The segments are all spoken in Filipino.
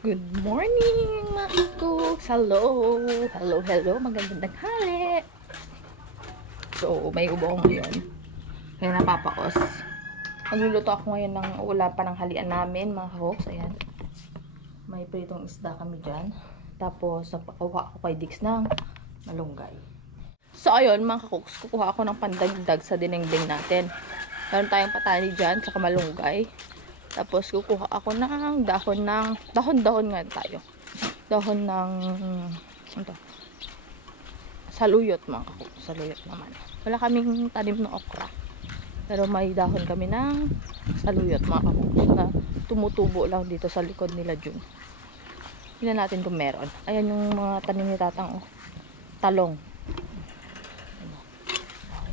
Good morning, mga cooks! Hello! Hello, hello! Magandang tanghali! So, may ubo ako ngayon. Kaya napapakos. Magluluto ako ngayon ng ulam pa ng halian namin, mga cooks. Ayan. May pritong isda kami dyan. Tapos, nagpakuha ako kay Dix ng malunggay. So, ayun, mga cooks. Kukuha ako ng pandagdag sa dinengdeng natin. Meron tayong patani dyan, saka malunggay. Tapos, kukuha ako ng dahon nga tayo. Dahon ng, ito, saluyot, mga kakuk. Saluyot naman. Wala kaming tanim ng okra. Pero may dahon kami ng saluyot, mga kakuk, na tumutubo lang dito sa likod nila dyan. Tingnan natin kung meron. Ayan yung mga tanim ni Tatang, oh. Talong.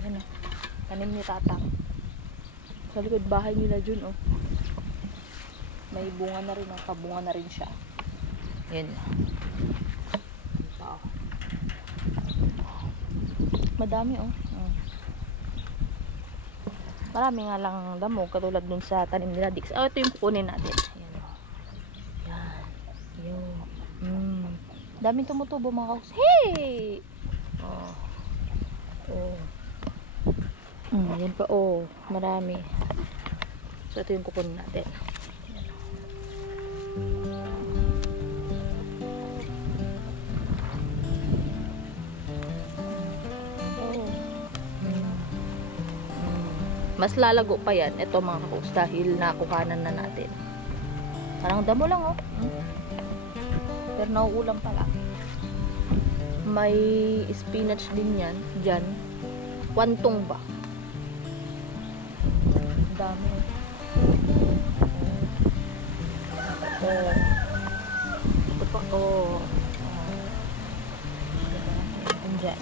Ayan, oh. Tanim ni Tatang. Sa likod bahay nila dyan, oh. May bunga na rin, nakabunga na rin siya. Yan. Ito. Madami, oh. Marami nga lang damo, katulad dun sa tanim nila Dix. Oh, ito yung kukunin natin. Yan. Yan. Yun. Daming tumutubo, mga kaus. Hey! Oh. Oh. Yan pa, oh. Marami. So, ito yung kukunin natin. Mas lalago pa yan. Ito, mga kakus, dahil nakukanan na natin. Parang damo lang, oh. Pero nauulam pala. May spinach din yan. Dyan. Wantong ba? Dami. Oh. Ito pa, oh. Dyan.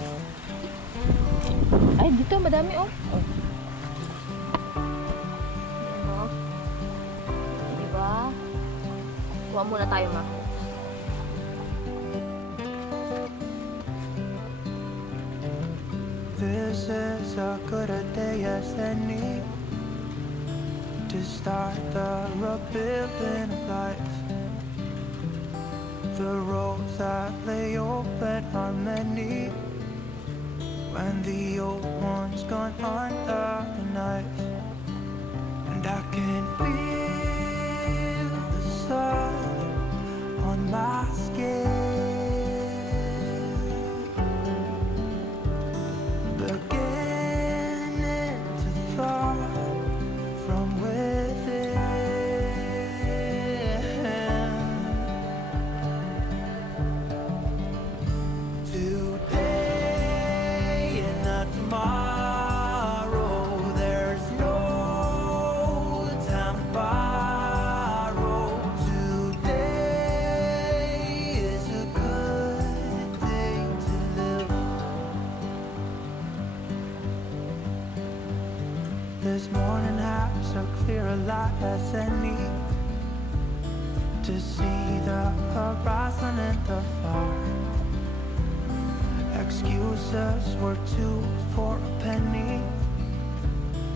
Ay, dito, madami, oh. Oh. Kuha muna tayo, mga cooks. This is a good a day as any to start the rebuilding of life. The roads that lay open are many when the old one's gone under the knife. And I can feel the sun on my skin, beginning to thaw from within. Today and not tomorrow, there's no time to borrow. Today is a good day to live. This morning has a clearer light as any to see the horizon and the far. Excuses were two for a penny,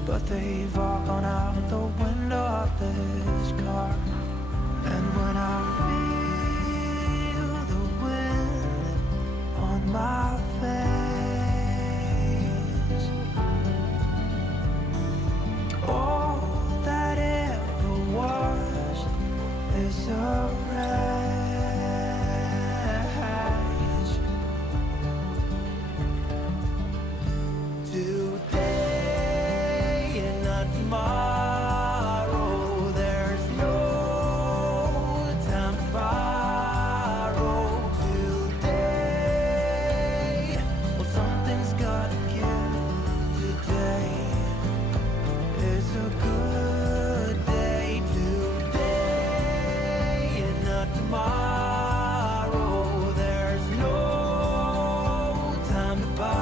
but they've all gone out the window of this car. And when I feel the wind on my face, all that ever was is a wreck. Today and not tomorrow, there's no time to borrow. Today, well, something's gotta give. Today is a good day. Today and not tomorrow, there's no time to borrow.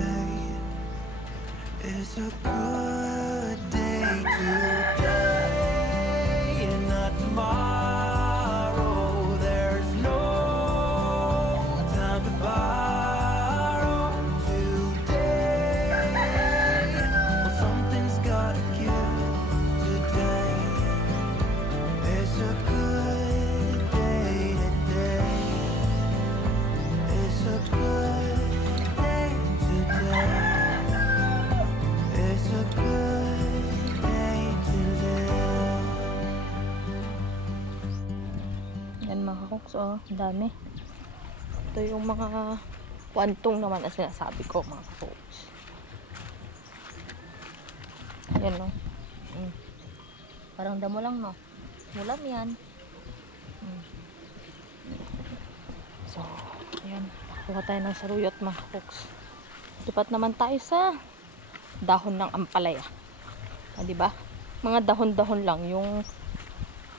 today. It's a good day today and not tomorrow. There's no time to borrow today. Well, something's gotta give today. It's a good day today. It's a good day today. It's a good day to live. Yan mga kakoks, oh. Ang dami. Ito yung mga kwantong naman na sinasabi ko, mga kakoks. Yan, no. Parang damo lang, no. Ulam yan. So, ayan. Kuha tayo ng saruyot, mga kakoks. Lipat naman tayo sa dahon ng ampalaya. Ah, diba? Mga dahon-dahon lang yung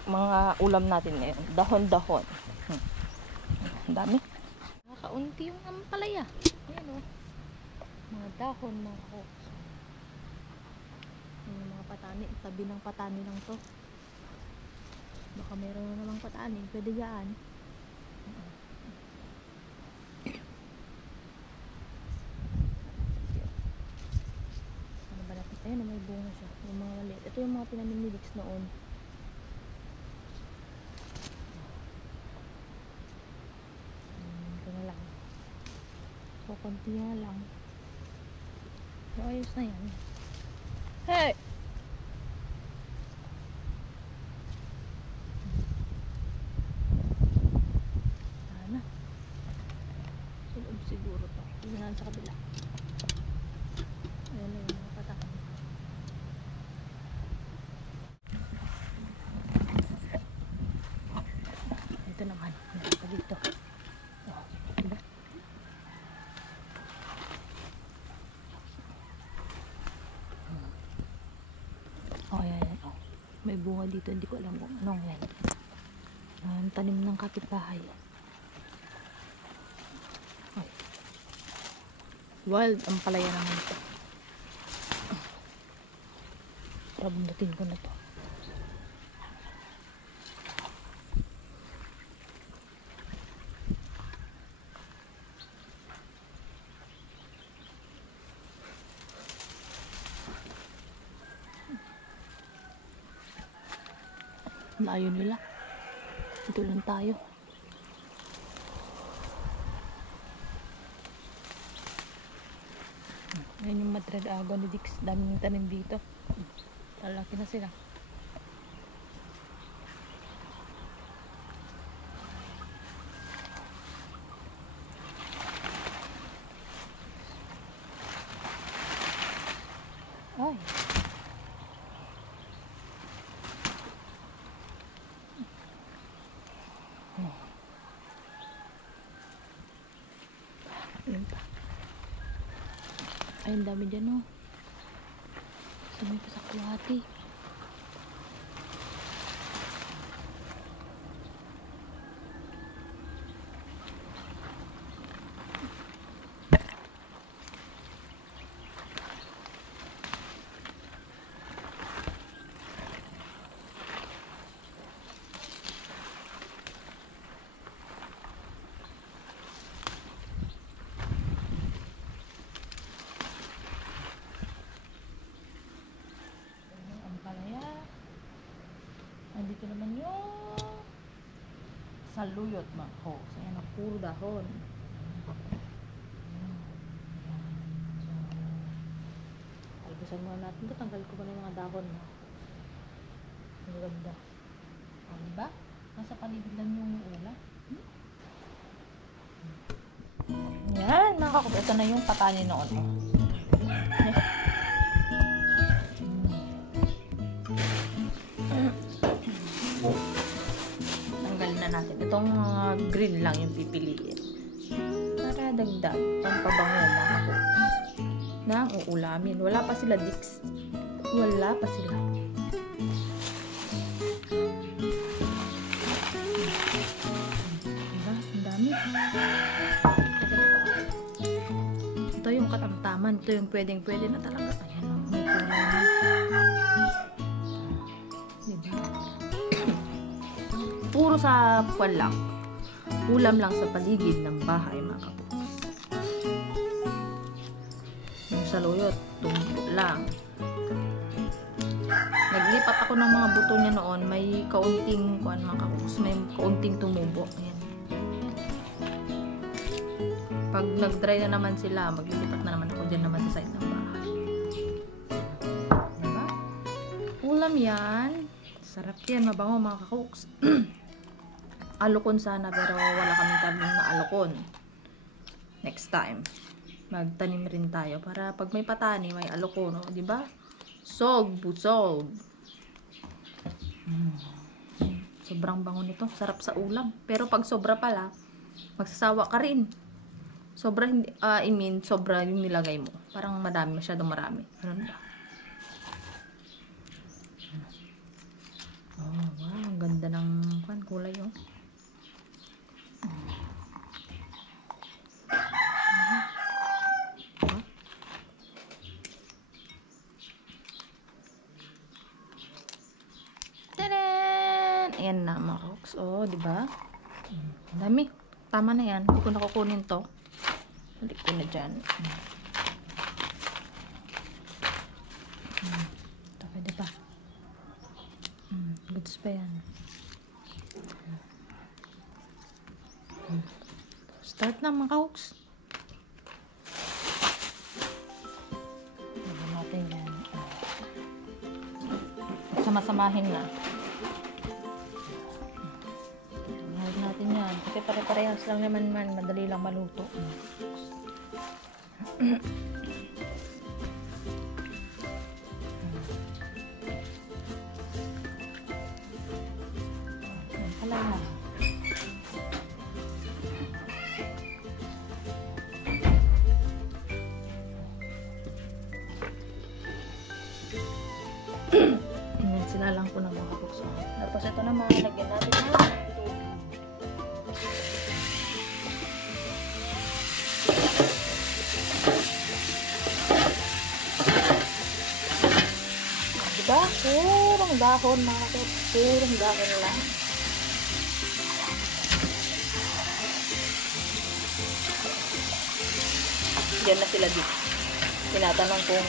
mga ulam natin ngayon. Dahon-dahon. Ang dami. Nakakaunti yung ampalaya. Ayan, o. Mga dahon, mga kakoks. Yung mga patani. Tabi ng patani lang to. Baka meron na namang patani. Pwede yan. Ano ba natin? Ayun, may bunga siya. Yung mga maliit. Ito yung mga pinanim ni Dix noon. Ito na lang. So, konti na lang. So, ayos na yan. Hey! Sana. Sulog siguro to. Tingnan sa kabila. Ayan na yung mga patani. Ito naman. Meron pa dito. Oh, diba? Oh, ayan. Oh. May bunga dito. Hindi ko alam kung anong yan. Tanim ng kapitbahay. Ay. Wild ang palaya naman ito. Rabundutin ko na to. Layo nila. Ito lang tayo. Ayan yung Madrid Agua ni Dix. Daming tanim dito. Lalaki na sila. Ay. Ayun pa. Ay, ang dami dyan, oh. Sabi pa sa kulati. Nandito naman yung saluyot, mga kakoks. Ayan, ang puro dahon. So, albusan muna natin ito. Tanggal ko pa na yung mga dahon. Ang ganda. O, diba? Nasa paligid lang yung ulam. Yan, mga kakoks. Ito na yung patani noon. Tanggalin na natin. Itong green lang yung pipiliin. Para dagdag. Pampabango, mga kakoks. Na uulamin. Wala pa sila, Dix. Wala pa sila. Diba? Ang dami. Ito yung katamta. tama. Ito yung pwedeng-pwede na talaga. Ayan o, may kulay na. Diba? Puro sa kwan lang. Ulam lang sa paligid ng bahay, mga kapuks. Yung saluyot, tumbo lang. Naglipat ako ng mga buto niya noon. May kaunting kwan, mga kapuks. May kaunting tumubo. Ayan. Pag nag-dry na naman sila, maglilipat na naman ako dyan naman sa side ng bahay. Diba? Ulam yan. Sarap yan. Mabango, mga kakuks. Alukon sana, pero wala kaming tabing na alukon. Next time, magtanim rin tayo para pag may patani, may alukon. No? Diba? Sog, busog. Sobrang bango nito. Sarap sa ulam. Pero pag sobra pala, magsasawa ka rin. Sobra, sobra yung nilagay mo. Parang madami, masyadong marami. Ano ba? Oh, wow. Ang ganda ng kulay, oh. Tadaan! Ayan na, mga kakuks. Oh, diba? Dami. Tama na yan. Hindi ko nakukunin to. Balik ko na dyan. Ito, pwede pa. Goods pa yan. Start na, mga kakuks. Lagyan natin yan. Sama-samahin na. Lagyan natin yan. Kasi pare-parehas lang naman, madali lang maluto. Yan pala na. Yan, sinalang ko ng mga kapukso. Tapos ito naman, lagyan natin na tubig. Diba? Purong dahon, mga kapukso. Purong dahon lang. Diyan na sila dito. Tinatanong kung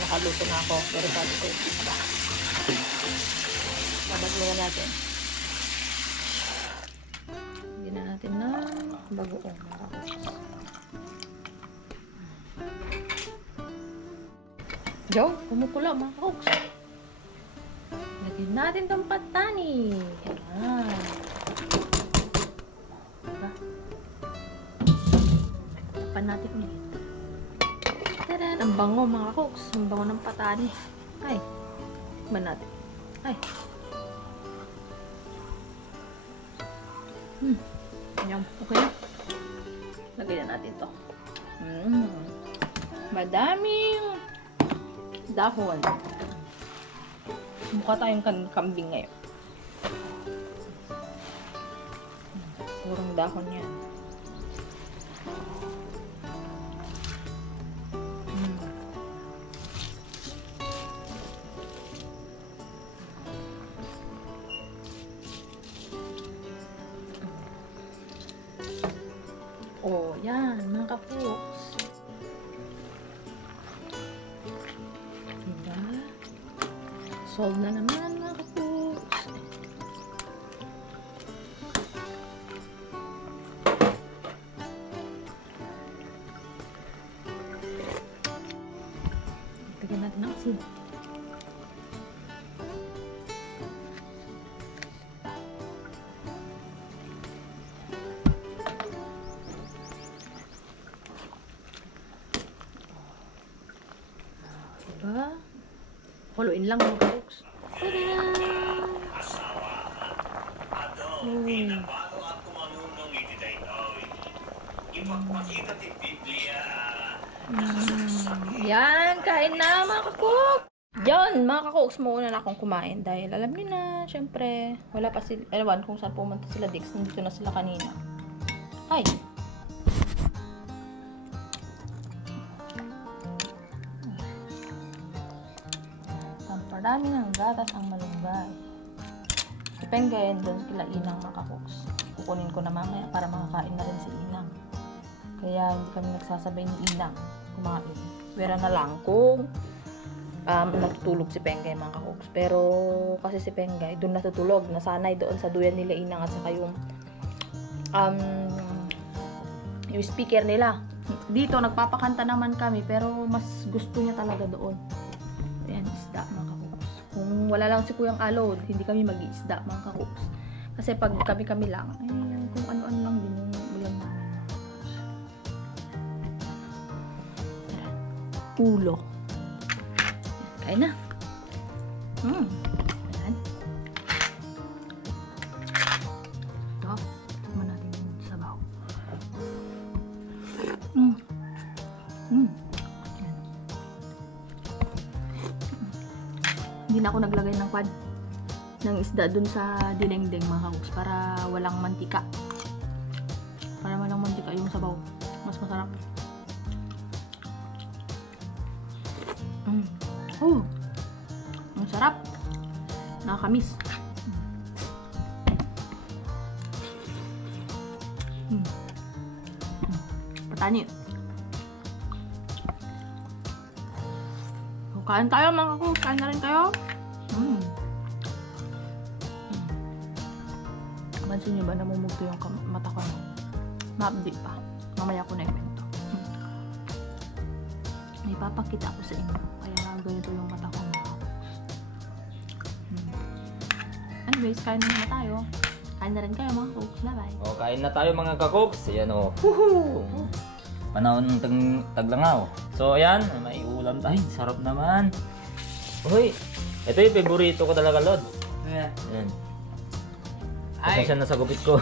nakaluto na ako. Pero sabi ko, mabag muna natin. Hindi na natin na bagoong. Yo, kumukulo mga kakuks. Lagyan natin itong patani. Ayan. Diba? Tapan natin ulit. Taran! Ang bango mga kakuks. Ang bango ng patani. Ay. Tikman natin. Ay. Ayan. Okay na. Lagyan na natin to. Madaming dahon. Mukha tayong kambing ngayon. Purong dahon yan. Oh, yan, mga kapuks. Diba? Solve na naman, mga kapuks. Lagyan natin ng asin. Diba? Kuluin lang mga kakuks. Tada! Yan, kain na mga kakuks. Yan, mga kakuks, muna na akong kumain dahil alam niyo na, syempre, wala pa sila, ewan kung saan pumunta sila Dix, nandito na sila kanina. Ay! Marami ng gatas ang malunggay. Pengen doon kila Inang makakoks. Kukunin ko na mamaya para makakain na rin si Inang. Kaya hindi kami nagsasabay ni Inang kumain. Wera na lang kung natutulog si Pengay mga kakoks. Pero kasi si Pengay doon natutulog. Nasanay doon sa duyan nila Inang at saka yung speaker nila. Dito nagpapakanta naman kami pero mas gusto niya talaga doon. Ayan, isda mga kakoks. Kung wala lang si Kuyang Alod, hindi kami mag-iisda mga kakoks. Kasi pag kami lang, kung ano-ano lang din yung ulam namin. Ulo. Kain na. Ayan. Ito. Tignan natin yung sabaw. Hindi na ako naglagay ng isda dun sa dinengdeng mga kakoks para walang mantika. Para walang mantika yung sabaw. Mas masarap. Ang sarap. Nakakamis. Patani. Kain tayo mga kakoks. Kain na rin kayo. Pansin nyo ba namumugto yung mata ko? Ma-update pa. Mamaya ko na ikwento. May papakita ako sa inyo. Kaya ganito yung mata ko mga kakoks. Anyways, kain na muna tayo. Kain na rin kayo mga kakoks. Bye-bye. O, kain na tayo mga kakoks. Ayan o. Panahon ng taglangaw. So, ayan. May ulam tayo. Sarap naman. Uy. Ito yung favorito ko talaga, Lord. Yeah. Ayan. Pasensya na sa gupit ko.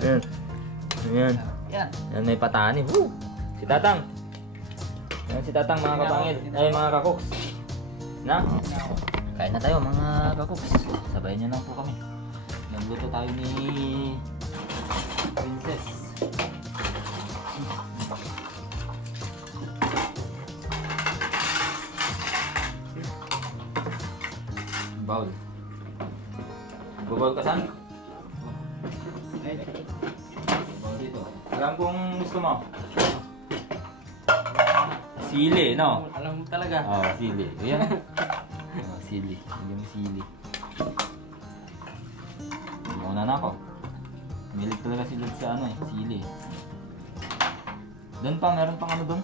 Ayan. Ayan. Yeah. Ayan, may patani. Woo! Si Tatang. Ayan si Tatang mga kapangil. Ay, mga kakoks. Na? Kain na tayo mga kakoks. Sabayan niyo lang po kami. Nagluto tayo ni Princess. Bowl. Bubol ka saan? Bowl dito. Alam kung gusto mo. Sili, no? Alam mo talaga. Oh, sili. Ayan. Oh, sili. Yung sili. Muna na ako. Milig talaga si Lord sa sili. Doon pa, meron pang ano doon.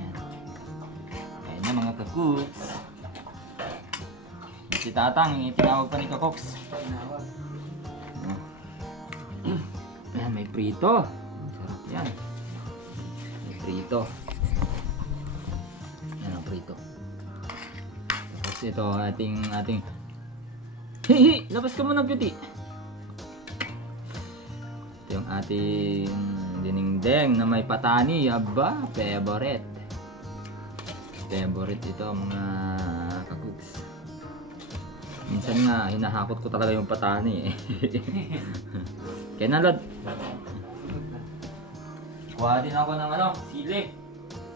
Yan. Ayan na mga kakoks. Si Tatang, tinawag pa ni Kakoks. Ayan, may prito. Sarap yan. May prito. Yan ang prito. Tapos ito, ating hihi! Labas ka muna, beauty! Ito yung ating dinengdeng na may patani. Aba, favorite. Favorite ito mga kakoks. Minsan nga, hinahakot ko talaga yung patani eh. Kaya na, Lord. Kuha din ako ng sili.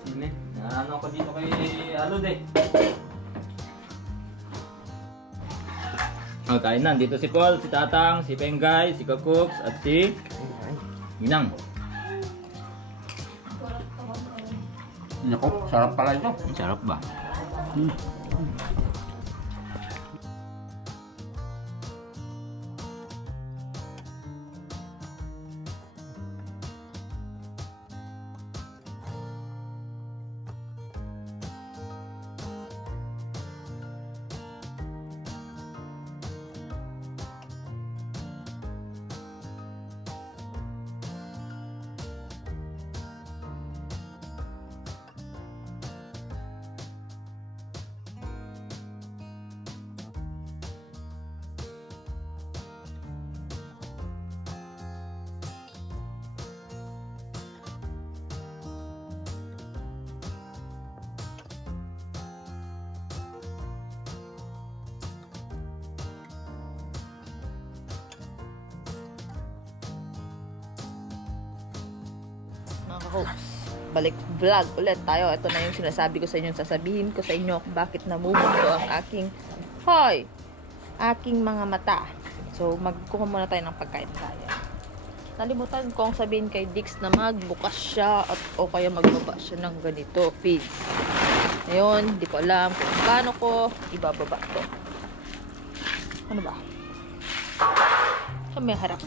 Sili. Ano ako dito kay Alod eh. Kain na. Dito si Paul, si Tatang, si Pengay, si Kakoks, at si Inang. Naku, sarap pala ito. Sarap ba? Mga kakoks. balik vlog ulit tayo. Ito na yung sinasabi ko sa inyo. Sasabihin ko sa inyo kung bakit namumundo ang aking mga mata. So, magkuha muna tayo ng pagkain tayo. Nalimutan kong sabihin kay Dix na magbukas siya o kaya magbaba siya ng ganito, feeds. Ngayon, di ko alam kung paano ko ibababa to. Ano ba? Kami harap.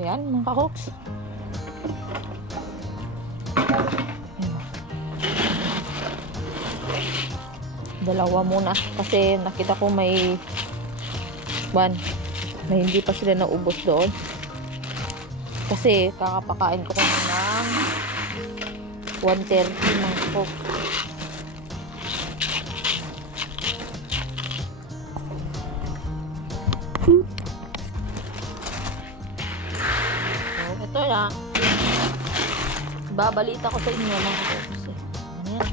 Ayan, mga ka-hooks. Dalawa muna. Kasi nakita ko may hindi pa sila naubos doon. Kasi kakapakain ko ng 1:30 mga ka-hooks. Ito na. Babalita ko sa inyo mga kapatid. Ayan.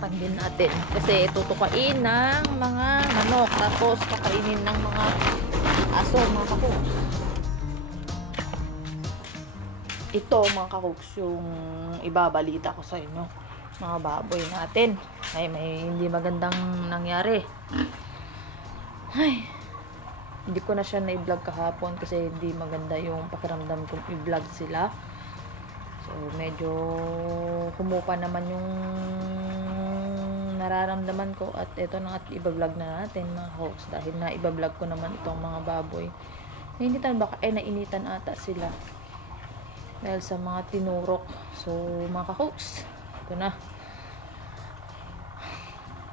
Pandin natin. Kasi tutukain ng mga manok. Tapos kakainin ng mga aso mga kapatid. Ito mga kakuks yung ibabalita ko sa inyo. Mga baboy natin. Ay may hindi magandang nangyari. Ay. Hindi ko na siya na-vlog kahapon kasi hindi maganda yung pakiramdam kong i-vlog sila. So, medyo humupa naman yung nararamdaman ko at ito na at i-vlog na natin mga hosts dahil na i-vlog ko naman itong mga baboy. Nainitan ata sila dahil sa mga tinurok. So, mga hosts, ito na.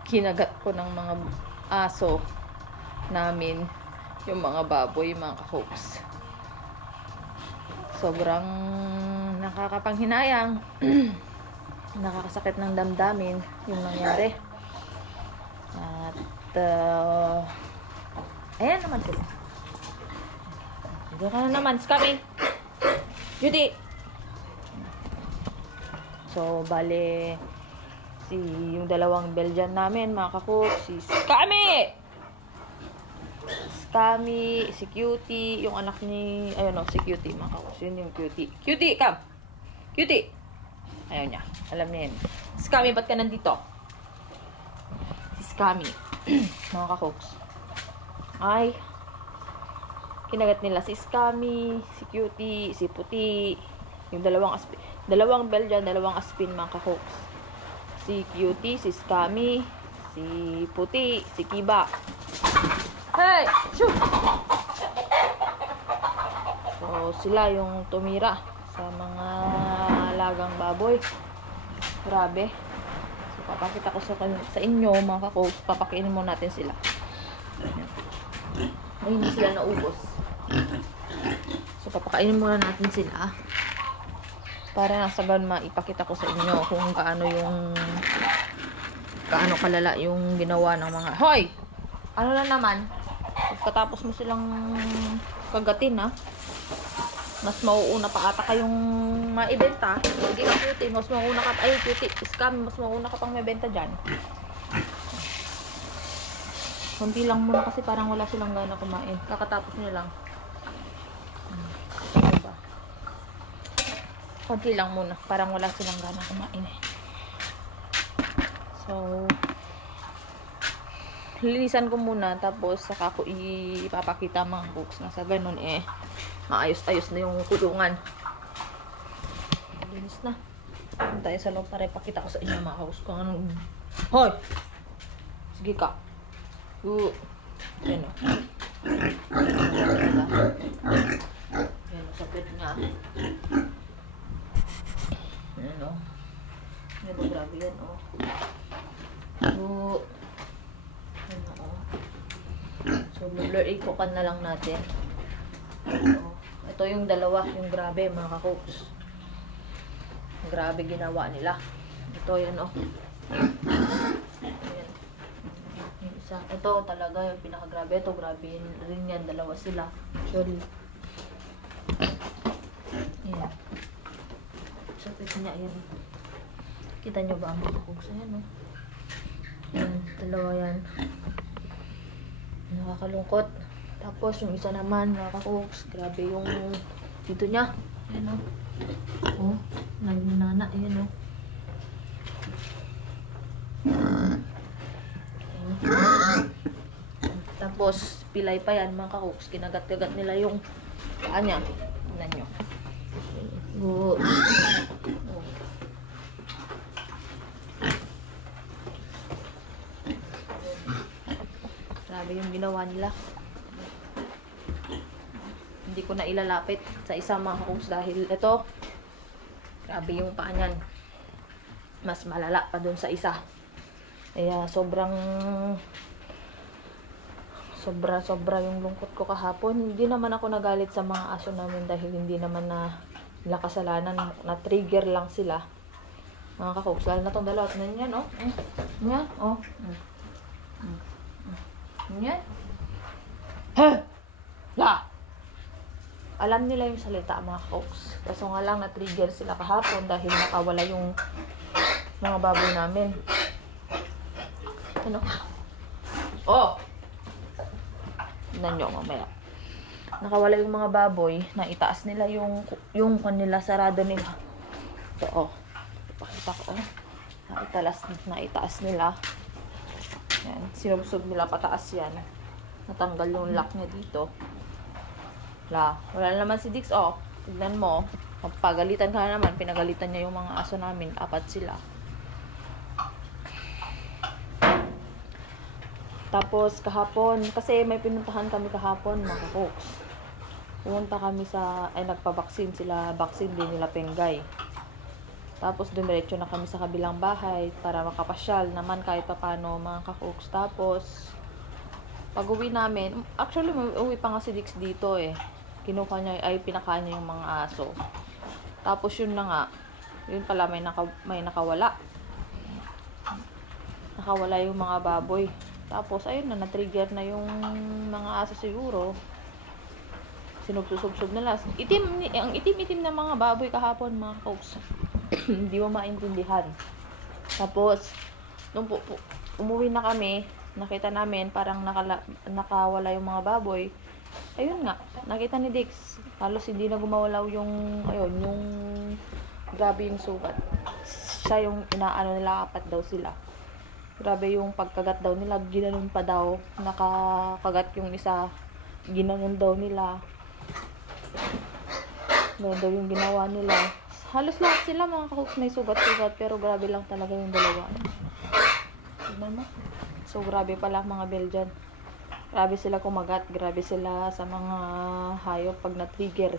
Kinagat ko ng mga aso namin yung mga baboy, mga ka-hooks. Sobrang nakakapanghinayang. Nakakasakit ng damdamin yung nangyari. At ayan naman sila. Diyan ka na naman, Scammy. Judy. So, bale yung dalawang Belgian namin, mga ka-hooks, si Scammy! Kami, si Cutie, yung anak ni, ayun o, si Cutie, mga kakus, yun yung Cutie. Cutie, come! Cutie! Ayaw niya, alam niya yun. Scammy, ba't ka nandito? Si Scammy, mga kakuks. Ay, kinagat nila si Scammy, si Cutie, si Puti, yung dalawang Belgian, dalawang Aspin, mga kakuks. Si Cutie, si Scammy, si Puti, si Kiba. Hey! Shoot! So, sila yung tumira sa mga alagang baboy. Grabe. So, papakita ko sa inyo, mga kakoks. Papakainin mo natin sila. Ay, hindi sila naubos. So, papakainin muna natin sila. Para nasa ganun maipakita ko sa inyo kung kaano kalala yung ginawa ng mga... Hoy! Ano na naman? Pagkatapos mo silang kagatin, ha? Mas mauuna pa ata kayong maibenta. Hindi ka Cutie. Mas mauuna ka... Ay, Cutie. Scam. Mas mauuna ka pang mabenta dyan. Kunti lang muna kasi parang wala silang gana kumain. Kakatapos nyo lang. Diba? Kunti lang muna. Parang wala silang gana kumain eh. So... linisan ko muna tapos saka ko ipapakita mga cooks na sa ganun eh maayos-ayos na yung kulungan. Linis na. Punta tayo sa loob para ipakita ko sa inyo mga cooks kung anong... Hoy! Sige ka. Yan o. Yan o, sapit nga. Yan, oh. Yan, oh, grabe yan, oh. So, yan, oh. So, blur ikokan na lang natin. Oh. Ito yung dalawa, yung grabe, mga kakoks. Grabe ginawa nila. Ito, yan, oh. Ayan. Yung isa. Ito talaga yung pinakagrabe. Ito, grabe rin yan. Dalawa sila. Actually. Ayan. Sakit niya, ayan. Kita nyo ba ang mga kakoks? Ayan, oh. Ayan, dalawa yan. Nakakalungkot. Tapos, yung isa naman, mga kakoks, grabe yung dito niya. Ayan, oh. Oh, nagnana. Ayan, oh. Tapos, pilay pa yan, mga kakoks. Kinagat-kagat nila yung paa niya. Tignan nyo. Oh. Oh. Grabe yung ginawa nila. Hindi ko na ilalapit sa isa, mga kakoks, dahil ito, grabe yung paa niyan. Mas malala pa dun sa isa. Kaya sobrang sobra yung lungkot ko kahapon. Hindi naman ako nagalit sa mga aso namin dahil hindi naman na nila kasalanan, na trigger lang sila. Mga kakoks, lalo na tong dalawa. Tignan yan, oh. Yan, oh. Yan. Ha! La! Alam nila yung salita, mga kakoks. Kaso nga lang na-trigger sila kahapon dahil nakawala yung mga baboy namin. Ano? Oh! Tignan nyo mamaya. Nakawala yung mga baboy, na itaas nila yung kanila, sarado nila. Ito, oh. Ipakita ko, oh. Naitaas nila. Yan. Sinubsob nila pataas yan. Natanggal yung lock niya dito. Wala naman si Dix, oh. Tignan mo. Pagalitan ka na naman. Pinagalitan niya yung mga aso namin. 4 sila. Tapos kahapon, kasi may pinuntahan kami kahapon, mga kakoks. Pumunta kami nagpabaksin sila, vaccine din nila Penggay. Tapos dumiretso na kami sa kabilang bahay para makapasyal naman kahit paano, mga kakoks. Tapos, pag uwi namin, actually may uwi pa nga si Dix dito eh. Kinuha niya, pinakain niya yung mga aso. Tapos yun na nga, yun pala may nakawala. Nakawala yung mga baboy. Tapos, ayun na, na-trigger na yung mga aso siguro. Sinubsub nila. Ang itim-itim na mga baboy kahapon, mga kakoks. Hindi mo maintindihan. Tapos, nung umuwi na kami, nakita namin parang nakawala yung mga baboy. Ayun nga, nakita ni Dix. Halos hindi na gumawalaw yung grabe yung sugat. Siya yung inaano nila, 4 daw sila. Grabe yung pagkagat daw nila, ginanon pa daw. Nakakagat yung isa, ginanon daw nila. Ganoon daw yung ginawa nila. Halos lahat sila, mga kakoks, may sugat-sugat, pero grabe lang talaga yung dalawa. Tignan mo. So, grabe pala mga Belgian. Grabe sila kumagat, grabe sila sa mga hayop pag na-trigger.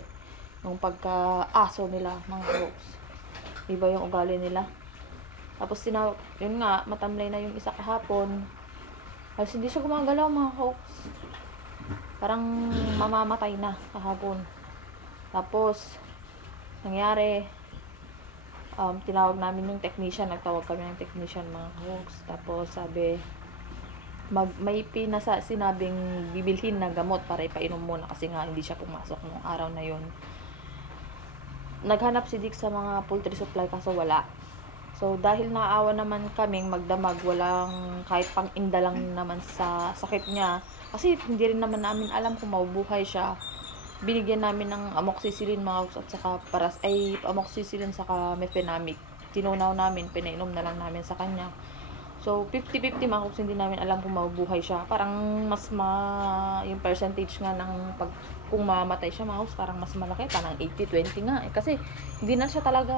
Yung pagka-aso nila, mga kakoks. Iba yung ugali nila. Tapos, yun nga, matamlay na yung isa kahapon. Kasi hindi siya gumagalaw, mga kakoks. Parang mamamatay na kahapon. Tapos, nangyari, tinawag namin yung technician, nagtawag kami ng technician, mga kakoks. Tapos sabi, may sinabing bibilhin na gamot para ipainom muna kasi nga hindi siya pumasok nung araw na yun. Naghanap si Dix sa mga poultry supply kaso wala. So dahil naawa naman kaming magdamag, walang kahit pang inda lang naman sa sakit niya. Kasi hindi rin naman namin alam kung mabubuhay siya. Binigyan namin ng amoxicillin, mga kakoks, at saka amoxicillin saka mefenamic. Tinunaw namin, pinainom na lang namin sa kanya. So 50-50, mga kakoks, hindi namin alam kung mabubuhay siya. Parang yung percentage nga ng kung mamamatay siya, mga kakoks, parang mas malaki, parang 80-20 nga eh. Kasi hindi na siya talaga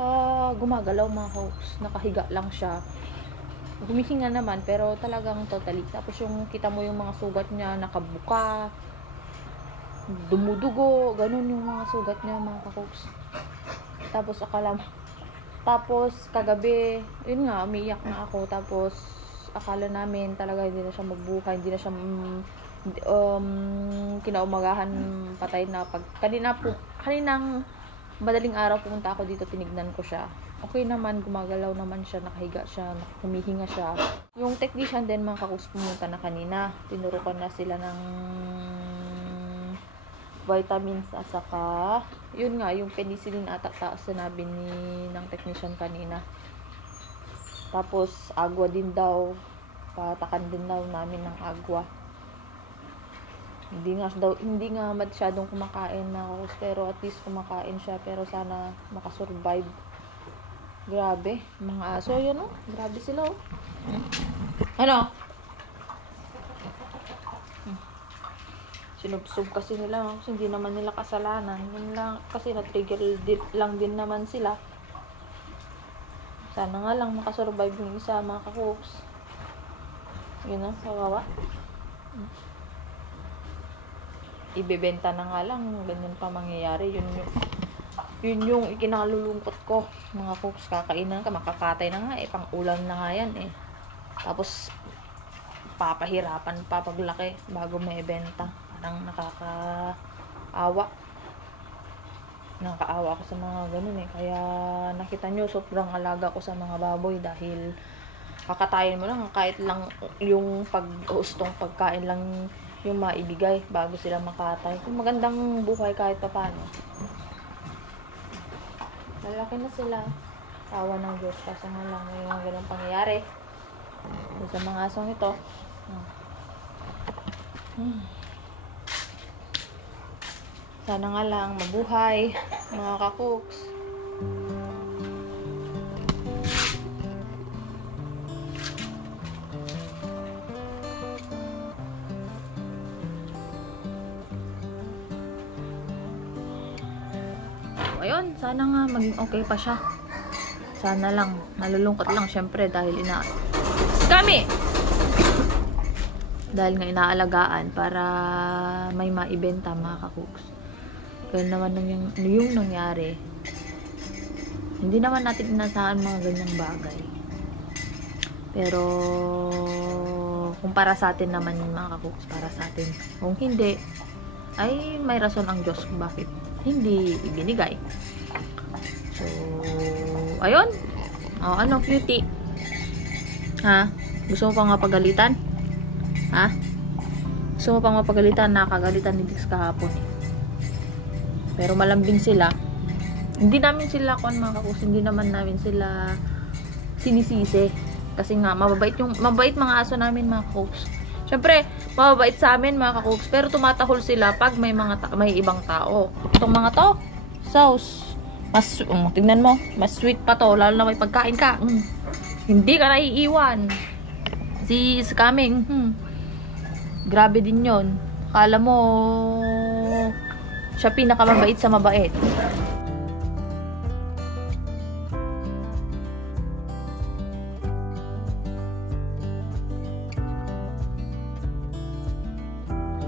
gumagalaw, mga kakoks. Nakahiga lang siya. Humihinga naman, pero talagang totally. Tapos yung kita mo yung mga sugat niya, nakabuka, dumudugo, ganun yung mga sugat niya, mga kakoks. Tapos akala mo, Tapos, kagabi, yun nga, umiiyak na ako. Tapos, akala namin talaga hindi na siya magbuhay, hindi na siya kinaumagahan patay na. Kaninang madaling araw pumunta ako dito, tinignan ko siya. Okay naman, gumagalaw naman siya, nakahiga siya, humihinga siya. Yung technician din mga kakus pumunta na kanina. Tinurukan na sila ng vitamins at saka yun nga, yung penicillin ata sinabi ng technician kanina. Tapos agwa din daw, patakan din daw namin ng agwa. Hindi nga masyadong kumakain na ako, pero at least kumakain siya, pero sana makasurvive. Grabe, mga aso yun, oh. Grabe sila, oh. Ano? Sinubsob kasi nila, kasi hindi naman nila kasalanan. Yun lang, kasi na-trigger lang din naman sila. Sana nga lang makasurvive yung isa, mga kakups. Yun, oh, kawawa. Ibebenta na nga lang, ganyan pa mangyayari. Yun yung ikinalulungkot ko, mga cooks. Kakainan ka, makakatay na nga, pang ulam na nga yan, Tapos papahirapan pa paglaki bago may benta. Parang nakakaawa ako sa mga ganun, kaya nakita nyo, sobrang alaga ko sa mga baboy dahil kakatayin mo lang, kahit lang yung paghustong pagkain lang yung maibigay bago sila makatay. Magandang buhay kahit pa paano. Lalaki na sila. Awa ng Diyos. Kasi nga lang may mga ganang pangyayari sa mga asong ito. Sana nga lang mabuhay, mga kakuks. Ayun, sana nga maging okay pa siya. Sana lang, nalulungkot lang syempre dahil kami! Dahil nga inaalagaan para may maibenta, mga kakuks. Kaya naman yung nangyari. Hindi naman natin inasahan mga ganyang bagay. Pero kung para sa atin naman yung mga kakuks, para sa atin. Kung hindi, ay may rason ang Diyos kung bakit hindi ibinigay. So, ayun. O, ano, cutie? Ha? Gusto mo pang mapagalitan? Ha? Gusto mo pang mapagalitan? Nakagalitan ni Dix kahapon, Pero malambing sila. Hindi namin sila, mga kakus, hindi naman namin sila sinisisi. Kasi nga, mabait mga aso namin, mga kakus. Siyempre, mababait sa amin, mga kakuks. Pero tumatahol sila pag may ibang tao. Itong mga to, sauce. Tignan mo, mas sweet pa to. Lalo na may pagkain ka. Hindi ka naiiwan. Si coming. Grabe din yon. Akala mo, siya pinakamabait sa mabait.